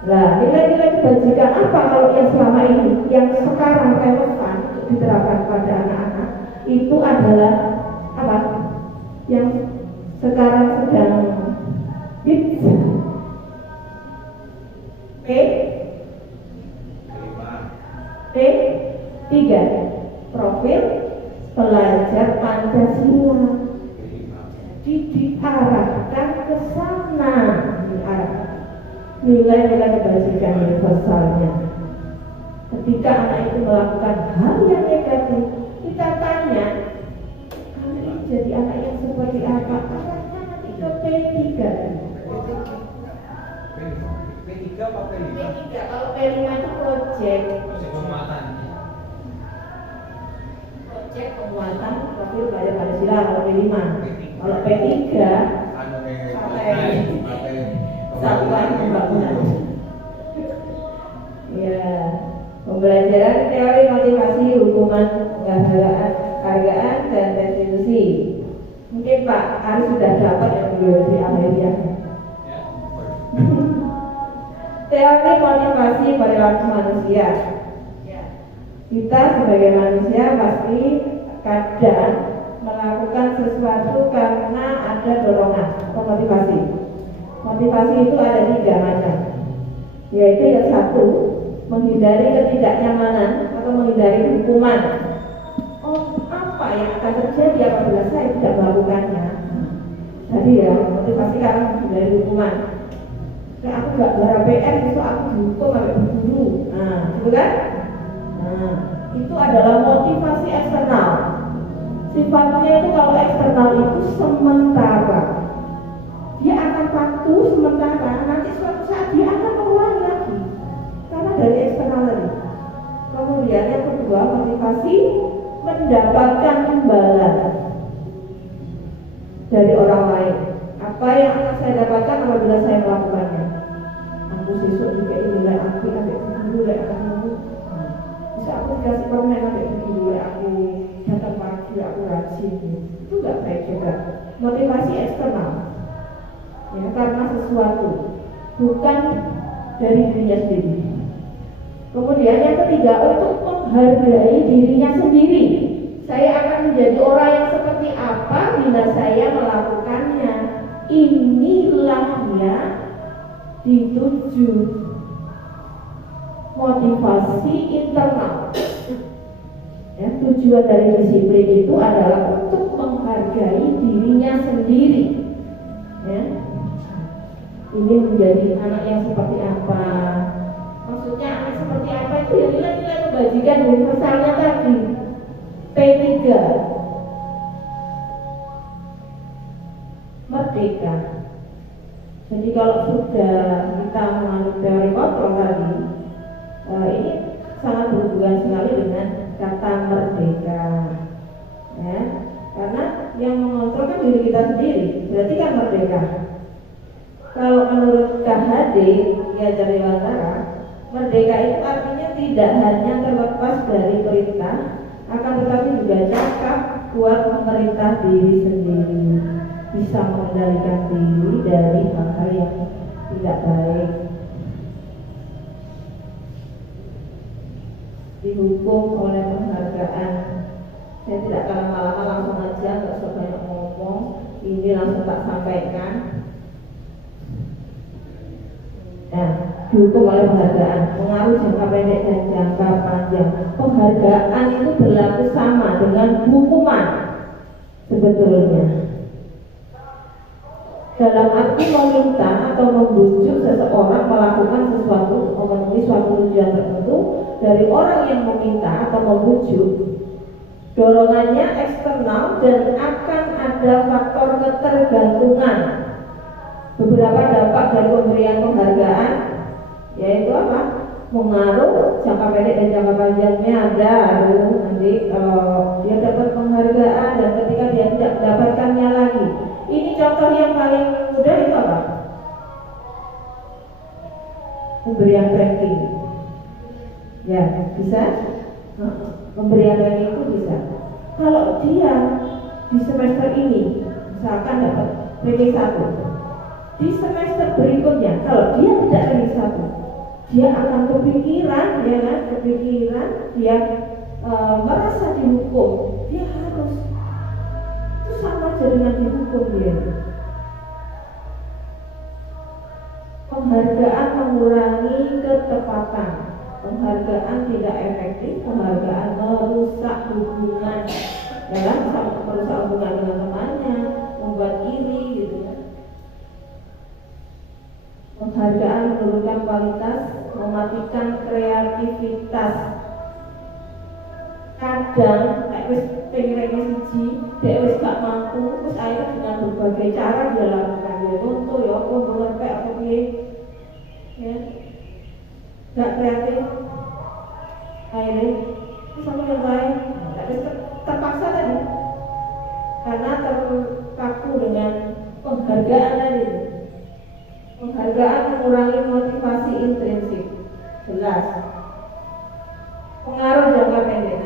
Nah, nilai-nilai kebajikan apa kalau yang selama ini, yang sekarang relevan untuk diterapkan pada anak-anak itu adalah apa? Yang sekarang sedang hits. P3 profil pelajar Pancasila. Jadi diarahkan ke sana, nilai-nilai kebajikan universalnya. Ketika anak itu melakukan hal yang negatif, kita tanya, kamu ini jadi anak yang seperti apa? Arahnya nanti ke P3. P3 apa P5? P3, kalau P5 itu project penguatan profil pelajar Pancasila. Kalau P5, kalau P3 satuan pembangunan. Ya, pembelajaran teori motivasi, hukuman, penghargaan dan restitusi. Mungkin Pak Ari sudah dapat yang biologi Amerika. Teori motivasi perilaku manusia. Kita sebagai manusia pasti kadang melakukan sesuatu karena ada dorongan atau motivasi. Motivasi itu ada 3 macam, yaitu yang satu, menghindari ketidaknyamanan atau menghindari hukuman. Oh, apa yang akan terjadi apabila saya tidak melakukannya? Tadi ya, motivasi karena menghindari hukuman. Kayak aku gak gara PR itu aku dihukum sampai berburu. Nah, gitu kan? Nah, itu adalah motivasi eksternal. Sifatnya itu kalau eksternal itu sementara. Dia akan patuh sementara, nanti suatu saat dia akan mengulangi lagi. Karena dari eksternal tadi. Kemudian yang kedua, motivasi mendapatkan imbalan dari orang lain. Apa yang akan saya dapatkan apabila saya melakukannya? Aku sesuk juga nilai aku nilai aku. Bisa aku dikasih permen sampai nilai aku datang pagi aku rajin. Itu nggak baik juga. Motivasi eksternal. Ya, karena sesuatu bukan dari dirinya sendiri. Kemudian yang ketiga, untuk menghargai dirinya sendiri. Saya akan menjadi orang yang seperti apa bila saya melakukannya. Inilah yang dituju. Motivasi internal. Ya, tujuan dari disiplin itu adalah untuk menghargai dirinya sendiri. Ya. Ini menjadi anak yang seperti apa? Maksudnya anak seperti apa itu ya nilai-nilai kebajikan universalnya tadi. P3 merdeka. Jadi kalau sudah kita menganut teori kontrol tadi, ini sangat berhubungan sekali dengan kata merdeka. Ya, karena yang mengontrol kan diri kita sendiri, berarti kan merdeka. Kalau menurut KHD Ki Hajar Dewantara, merdeka itu artinya tidak hanya terlepas dari perintah, akan tetapi juga cakap kuat memerintah diri sendiri, bisa mengendalikan diri dari hal-hal yang tidak baik. Dihukum oleh penghargaan. Saya tidak akan lama-lama, langsung aja, nggak usah banyak ngomong. Ini langsung tak sampaikan. Nah, dihukum oleh penghargaan, pengaruh jangka pendek dan jangka panjang. Penghargaan itu berlaku sama dengan hukuman sebetulnya. Dalam arti meminta atau membujuk seseorang melakukan sesuatu, memenuhi suatu tujuan tertentu dari orang yang meminta atau membujuk, dorongannya eksternal dan akan ada faktor ketergantungan. Beberapa dampak dari pemberian penghargaan yaitu apa? Pengaruh jangka pendek dan jangka panjangnya ada. Nanti kalau dia dapat penghargaan dan ketika dia tidak mendapatkannya lagi, ini contoh yang paling mudah itu apa? Pemberian ranking. Ya, bisa? Pemberian ranking itu bisa. Kalau dia di semester ini misalkan dapat ranking 1, di semester berikutnya kalau dia tidak ranking 1, dia akan kepikiran, ya kan? Kepikiran, dia merasa dihukum. Dia harus, itu sama aja dengan dihukum dia. Penghargaan mengurangi ketepatan. Penghargaan tidak efektif. Penghargaan merusak hubungan, dalam merusak hubungan dengan temannya, membuat iri, gitu ya. Penghargaan menurunkan kualitas, mematikan kreativitas. Kadang wis pengen siji, dek wis gak mampu, terus akhirnya dengan berbagai cara dia lakukan. Dia contoh ya, aku ngerepek apa piye, ya, gak kreatif. Akhirnya sama yang lain, tapi terpaksa tadi, karena terpaku dengan penghargaan tadi. Penghargaan mengurangi motivasi intrinsik, jelas. Pengaruh jangka pendek.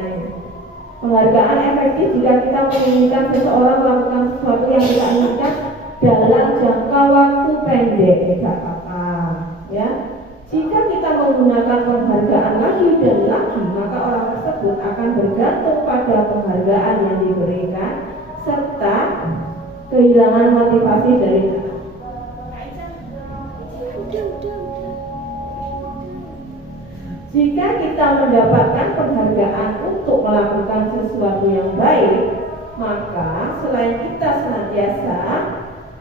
Penghargaan efektif jika kita menginginkan seseorang melakukan sesuatu yang kita inginkan dalam jangka waktu pendek, tidak apa-apa, ya. Jika kita menggunakan penghargaan lagi dan lagi, maka orang tersebut akan bergantung pada penghargaan yang diberikan serta kehilangan motivasi dari jika kita mendapatkan penghargaan untuk melakukan sesuatu yang baik, maka selain kita senantiasa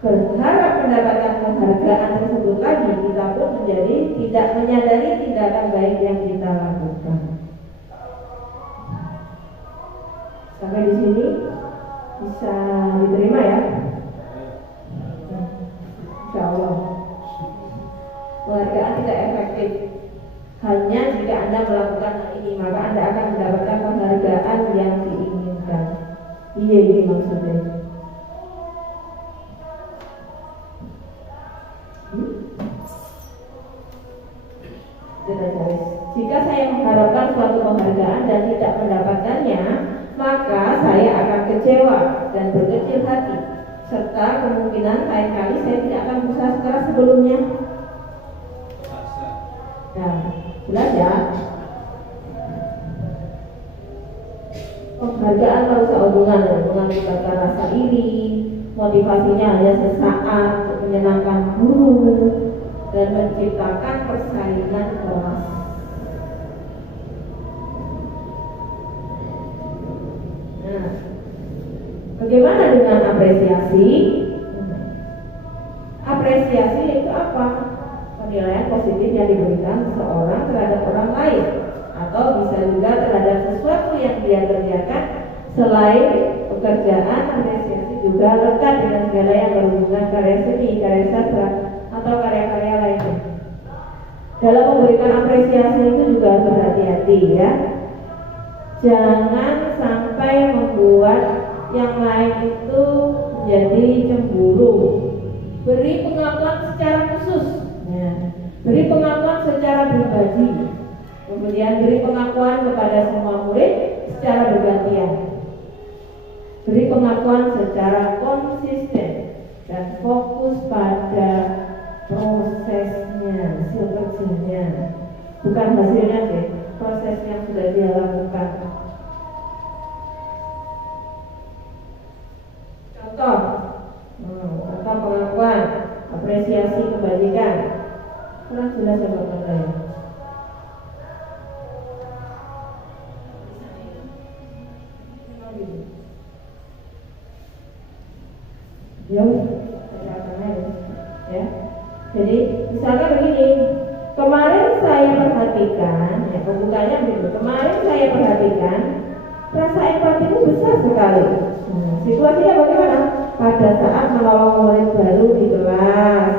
berharap mendapatkan penghargaan tersebut lagi, kita pun menjadi tidak menyadari tindakan baik yang kita lakukan. Sampai di sini bisa diterima ya? Insya Allah. Penghargaan tidak efektif hanya jika Anda melakukan hal ini, maka Anda akan mendapatkan penghargaan yang diinginkan. Iya, ini maksudnya. Jika saya mengharapkan suatu penghargaan dan tidak mendapatkannya, maka saya akan kecewa dan berkecil hati, serta kemungkinan lain kali saya tidak akan berusaha sekeras sebelumnya. Nah, jelas ya. Penghargaan merusak hubungan mengakibatkan rasa iri, motivasinya hanya sesaat untuk menyenangkan guru dan menciptakan persaingan keras. Nah, bagaimana dengan apresiasi? Apresiasi itu apa? Penilaian positif yang diberikan seseorang terhadap orang lain, atau bisa juga terhadap sesuatu yang dia kerjakan. Selain pekerjaan, apresiasi juga lekat dengan segala yang berhubungan karya seni, karya sastra, atau karya-karya lainnya. Dalam memberikan apresiasi itu juga harus berhati-hati ya. Jangan sampai membuat yang lain itu menjadi cemburu. Beri pengakuan secara khusus. Beri pengakuan secara pribadi. Kemudian beri pengakuan kepada semua murid secara bergantian. Beri pengakuan secara konsisten dan fokus pada prosesnya, hasil kerjanya, bukan hasilnya deh, proses yang sudah dia lakukan. Contoh pengakuan, apresiasi kebajikan. Kurang jelas ya buat Anda ya. Ya. Jadi misalnya begini, kemarin saya perhatikan, ya pembukanya begitu. Kemarin saya perhatikan, rasa empatimu besar sekali. Situasinya bagaimana? Pada saat menolong murid baru di kelas.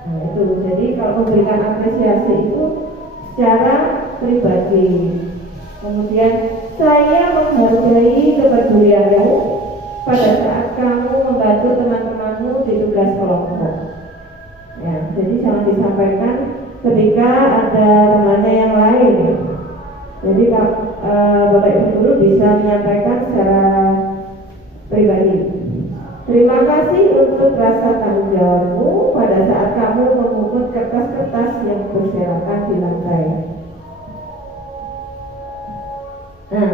Nah itu, jadi kalau memberikan apresiasi itu secara pribadi. Kemudian saya menghargai kepedulianmu pada saat kamu membantu teman-temanmu di tugas kelompok. Ya, jadi jangan disampaikan ketika ada temannya yang lain. Jadi Bapak Ibu guru bisa menyampaikan secara pribadi. Terima kasih untuk rasa tanggung jawabmu pada saat kamu memungut kertas-kertas yang berserakan di lantai. Nah,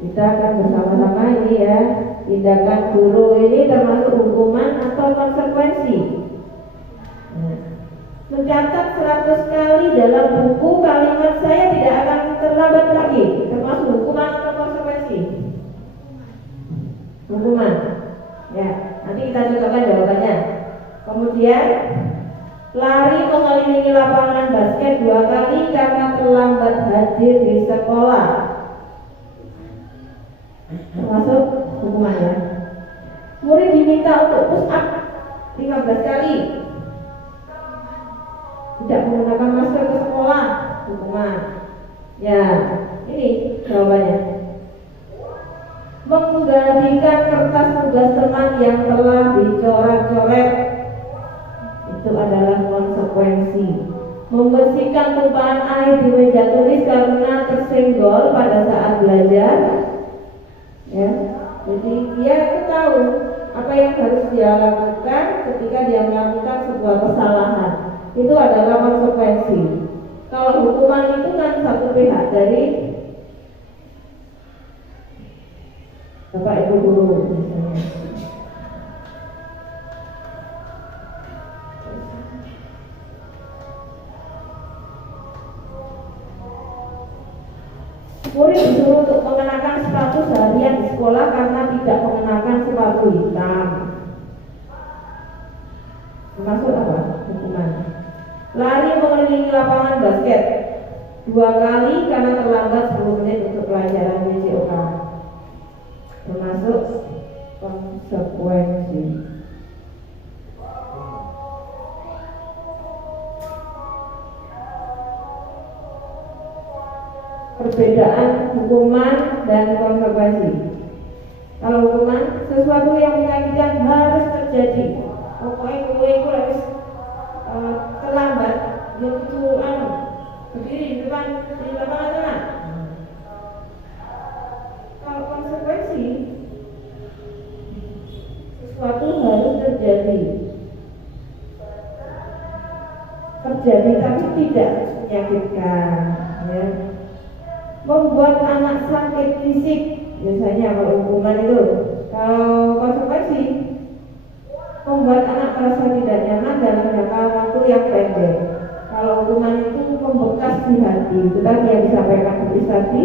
kita akan bersama-sama ini ya, tindakan guru ini termasuk hukuman atau konsekuensi. Nah, mencatat 100 kali dalam buku kalimat saya tidak akan terlambat lagi, termasuk hukuman atau konsekuensi. Hukuman. Ya, nanti kita cocokkan jawabannya. Kemudian lari mengelilingi lapangan basket 2 kali karena terlambat hadir di sekolah. Termasuk hukuman ya. Murid diminta untuk push up 15 kali. Tidak menggunakan masker ke sekolah, hukuman. Ya, ini jawabannya. Menggantikan kertas tugas teman yang telah dicoret-coret, itu adalah konsekuensi. Membersihkan tumpahan air di meja tulis karena tersenggol pada saat belajar. Ya, jadi dia tahu apa yang harus dia lakukan ketika dia melakukan sebuah kesalahan. Itu adalah konsekuensi. Kalau hukuman itu kan satu pihak dari Bapak Ibu guru misalnya. Murid disuruh untuk mengenakan sepatu sehari berlarian di sekolah karena tidak mengenakan sepatu hitam. Termasuk apa? Hukuman. Lari mengelilingi lapangan basket 2 kali karena terlambat 10 menit untuk pelajaran BCOK. Termasuk konsekuensi. Perbedaan hukuman dan konsekuensi. Kalau hukuman, sesuatu yang menyakitkan harus terjadi. Pokoknya gue itu harus terlambat, dia itu berdiri di depan di lapangan tengah. Kalau konsekuensi, sesuatu harus terjadi tapi tidak menyakitkan, ya. Membuat anak sakit fisik, biasanya kalau hukuman itu. Kalau konsekuensi, membuat anak merasa tidak nyaman dalam jangka waktu yang pendek. Kalau hukuman itu membekas di hati, tetapi yang disampaikan Ibu tadi,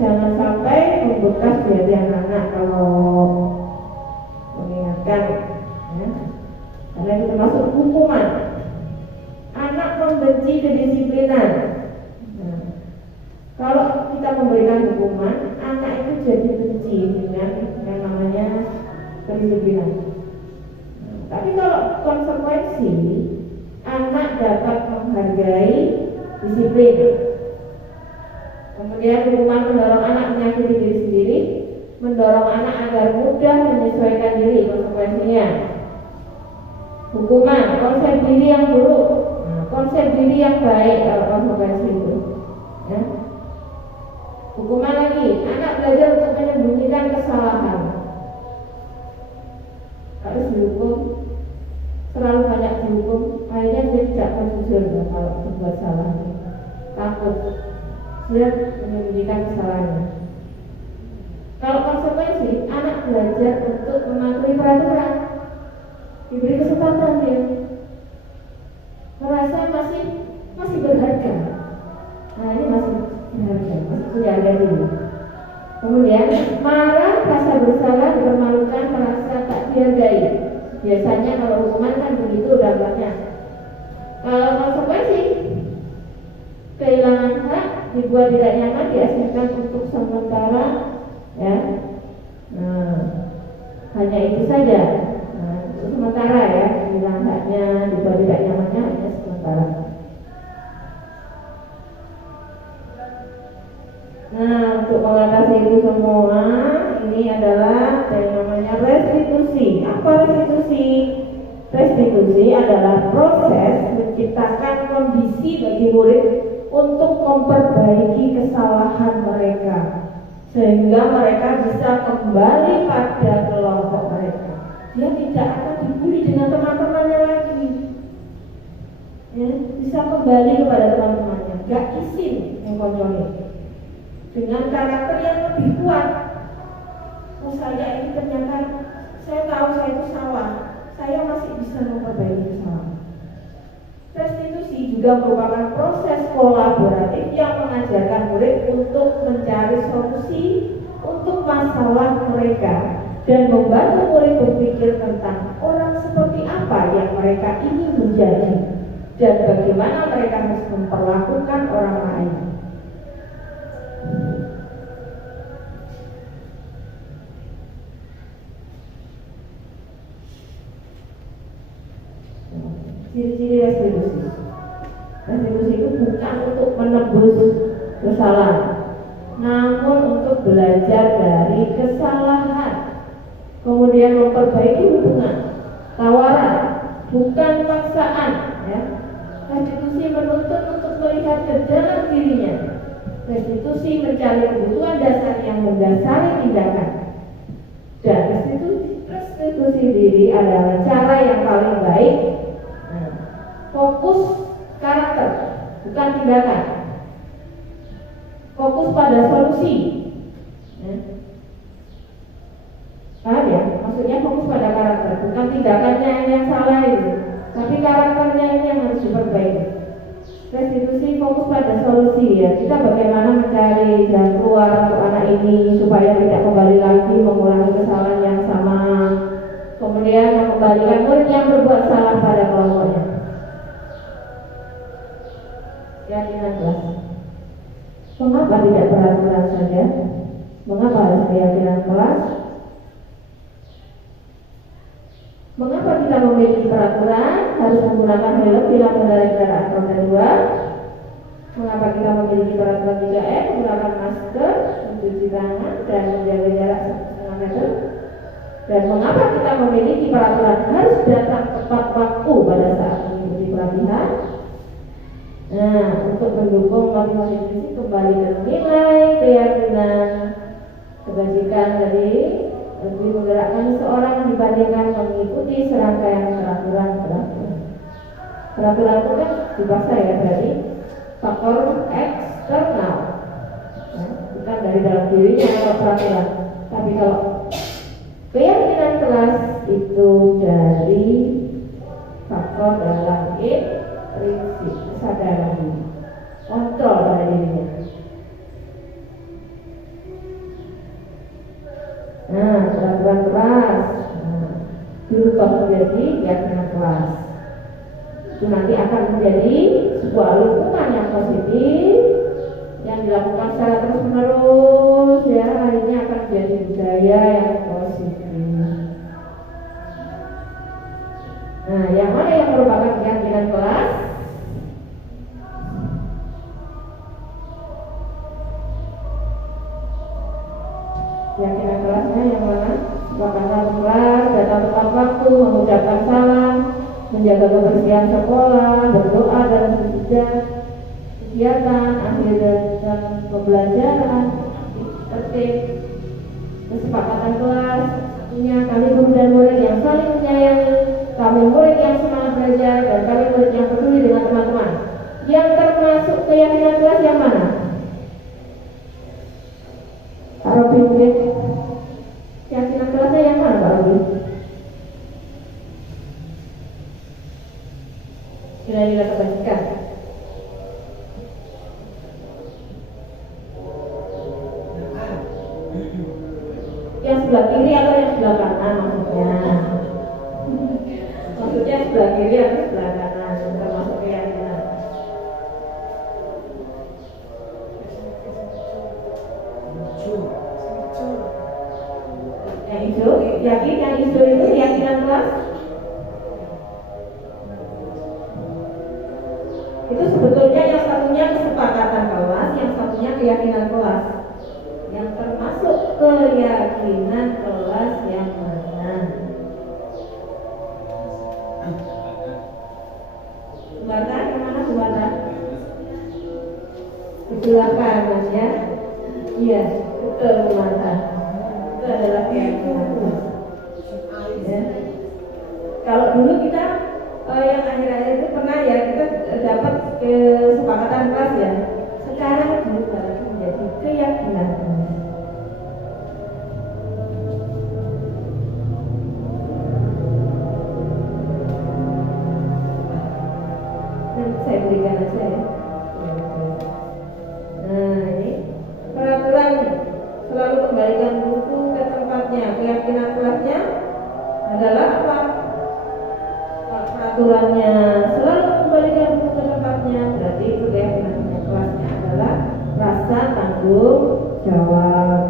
jangan sampai membekas di hati anak-anak kalau mengingatkan, ya. Karena itu termasuk hukuman. Anak membenci kedisiplinan. Nah, kalau kita memberikan hukuman, anak itu jadi benci dengan yang namanya kedisiplinan. Tapi kalau konsekuensi, anak dapat menghargai disiplin. Kemudian hukuman mendorong anak menyakiti diri sendiri, mendorong anak agar mudah menyesuaikan diri konsekuensinya. Hukuman, konsep diri yang buruk, konsep diri yang baik kalau konsekuensi itu, ya. Hukuman lagi, anak belajar untuk menyembunyikan kesalahan. Harus dihukum, terlalu banyak dihukum, akhirnya dia tidak akan jujur kalau berbuat salah. Takut, dia menyembunyikan kesalahannya. Kalau konsekuensi, anak belajar untuk mematuhi peraturan, diberi kesempatan dia, merasa masih berharga. Nah ini masih berharga, masih punya harga diri. Kemudian marah, rasa bersalah, dipermalukan, merasa tak dihargai. Biasanya kalau hukuman kan begitu dampaknya. Kalau konsekuensi, kehilangan hak, dibuat tidak nyaman, diasingkan untuk sementara, ya. Nah, hanya itu saja. Nah, untuk sementara ya, kehilangan haknya, dibuat tidak nyamannya hanya sementara. Nah, untuk mengatasi itu semua, ini adalah yang namanya restitusi. Apa restitusi? Restitusi adalah proses menciptakan kondisi bagi murid untuk memperbaiki kesalahan mereka, sehingga mereka bisa kembali pada kelompok mereka. Dia tidak akan dibully dengan teman-temannya lagi, ya, bisa kembali kepada teman-temannya, gak isin yang kontrolnya. Dengan karakter yang lebih kuat. Oh saya ini ternyata, saya tahu saya itu salah, saya masih bisa memperbaiki kesalahan. Restitusi juga merupakan proses kolaboratif yang mengajarkan murid untuk mencari solusi untuk masalah mereka dan membantu murid berpikir tentang orang seperti apa yang mereka ingin menjadi dan bagaimana mereka harus memperlakukan orang lain. Ciri-ciri restitusi. Restitusi itu bukan untuk menebus kesalahan, namun untuk belajar dari kesalahan, kemudian memperbaiki hubungan, tawaran, bukan paksaan, ya. Restitusi menuntut untuk melihat ke dalam dirinya. Restitusi mencari kebutuhan dasar yang mendasari tindakan. Dan restitusi diri adalah cara yang paling baik. Fokus karakter, bukan tindakan. Fokus pada solusi. Paham ya? Maksudnya fokus pada karakter, bukan tindakannya yang salah itu, tapi karakternya ini yang harus diperbaiki. restitusi fokus pada solusi ya. Kita bagaimana mencari jalan keluar untuk anak ini supaya tidak kembali lagi mengulangi kesalahan yang sama. Kemudian mengembalikan murid yang berbuat salah pada kelompoknya. Keyakinan kelas. Mengapa tidak peraturan saja? Mengapa harus keyakinan kelas? Mengapa kita memiliki peraturan harus menggunakan helm bila mengendarai kendaraan roda 2? Mengapa kita memiliki peraturan 3M menggunakan masker, mencuci tangan, dan menjaga jarak 1,5 meter? Dan mengapa kita memiliki peraturan harus datang tepat waktu pada saat mengikuti pelatihan? Nah, untuk mendukung motivasi kembali ke nilai, keyakinan, kebajikan tadi lebih menggerakkan seorang dibandingkan mengikuti serangkaian peraturan. Peraturan itu kan dipaksa ya, berarti faktor eksternal, bukan dari dalam dirinya kalau peraturan. Tapi kalau keyakinan kelas itu dari faktor dalam prinsip kesadaran diri, kontrol pada dirinya. Nah, peraturan kelas berubah menjadi keyakinan kelas. Itu nanti akan menjadi sebuah lingkungan yang positif yang dilakukan secara terus menerus ya, akhirnya akan menjadi budaya yang positif. Nah, yang mana yang merupakan keyakinan kelas? Keyakinan kelasnya yang mana? Melakukan kelas, datang tepat waktu, mengucapkan salam, menjaga kebersihan sekolah, berdoa dalam setiap kegiatan, akhir dan pembelajaran, tertib, kesepakatan kelas, satunya kami guru dan murid yang saling menyayangi, kami murid yang semangat belajar, dan kami murid yang peduli dengan teman-teman. Yang termasuk keyakinan kelas yang mana? Pak Robi, keyakinan kelasnya yang mana Pak Robi? Nilai-nilai kebajikan. Yang sebelah kiri atau yang sebelah kanan maksudnya? Maksudnya sebelah kiri atau sebelah kanan, termasuk keyakinan. Yang hijau, yakin yang hijau itu keyakinan kelas? Itu sebetulnya yang satunya kesepakatan kelas, yang satunya keyakinan kelas. Yang termasuk keyakinan kelas yang mana? Buatan yang mana buatan? Sebelah kanan ya. Iya, betul buatan. Itu adalah keyakinan kelas. Ya. Kalau dulu kita yang akhir-akhir itu pernah ya kita dapat kesepakatan kelas ya. Sekarang berubah menjadi keyakinan kelas. Nanti saya berikan aja ya. Nah ini peraturan selalu kembalikan buku ke tempatnya. Keyakinan kelasnya adalah apa? Peraturannya selalu kembalikan buku ke tempatnya, berarti itu keyakinan kelasnya adalah rasa tanggung jawab.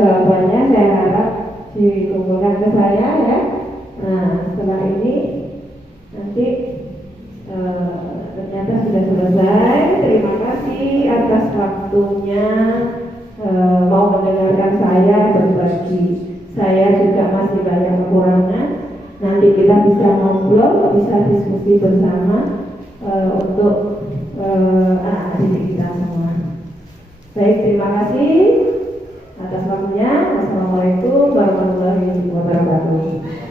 Jawabannya saya harap dikumpulkan ke saya ya. Nah setelah ini nanti ternyata sudah selesai. Terima kasih atas waktunya mau mendengarkan saya berbagi. Saya juga masih banyak kekurangan. Nanti kita bisa ngobrol, bisa diskusi bersama untuk anak didik kita semua. Baik, terima kasih atas waktunya. Wassalamualaikum warahmatullahi wabarakatuh.